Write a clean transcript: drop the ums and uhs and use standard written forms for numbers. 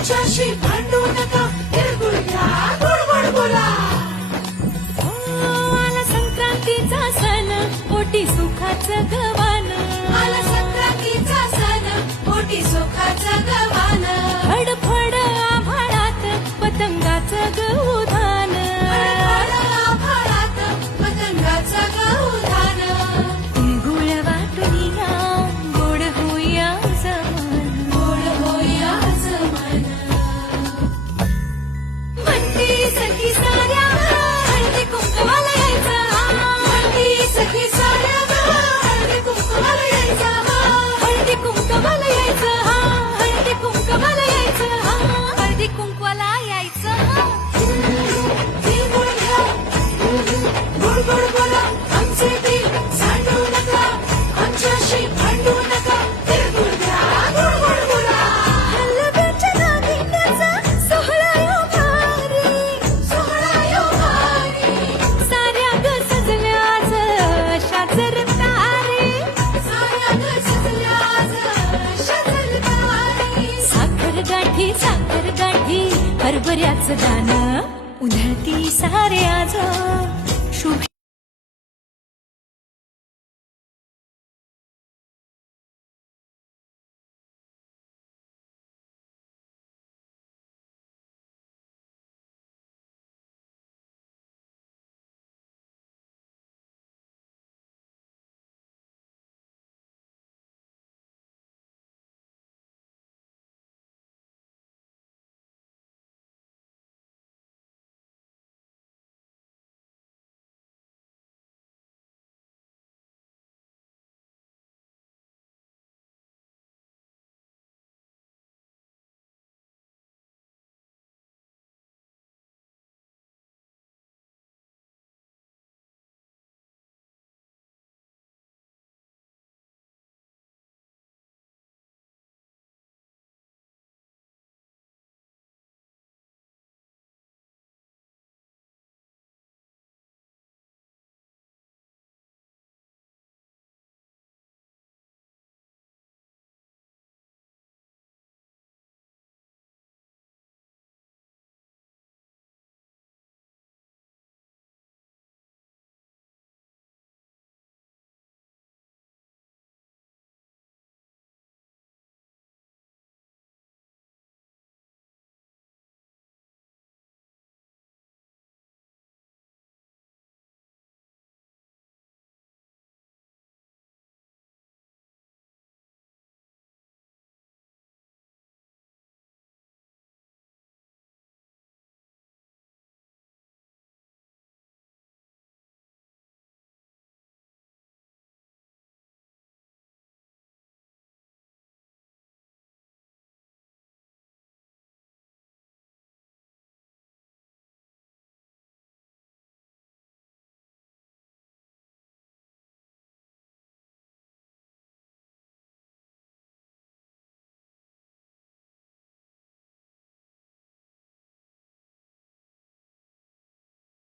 आमच्याशी भांडू नका, तिळगुळ घ्या, गोड गोड बोला. आला संक्रांतीचा सण, पोटी सुखाचं गवान. आला संक्रांतीचा सण, पोटी सुखाचं गवान. फडफड आभाळात पतंगाचं गहुधान. आभाळात पतंगाचं गहुधान. तिळगुळ वाटून या, गोड होऊया समान. गोड होया समान. म्हणती सखी साऱ्या, हळदी कुंकवाला यायचं. म्हणती सखी साऱ्या, हळदी कुंकवाला यायचं. हळदी कुंकवाला यायचं, हळदी कुंकवाला यायचं, हळदी कुंकवाला यायचं. तिळगुळ घ्या, गोड गोड बोला. आमचे दिल सांडू नका, आमच्याशी भांडू नका, तिळगुळ घ्या, गोड गोड बोला. हलव्याच्या नागिण्याचा सोहळा यो भारी. सोहळा यो भारी. साऱ्या ग सजल्या आज अशाच रतारी. साऱ्या ग सजल्या आज अशाच रतारी. साखर गाठी हरभऱ्याचं दाणं. उधळती सारे आज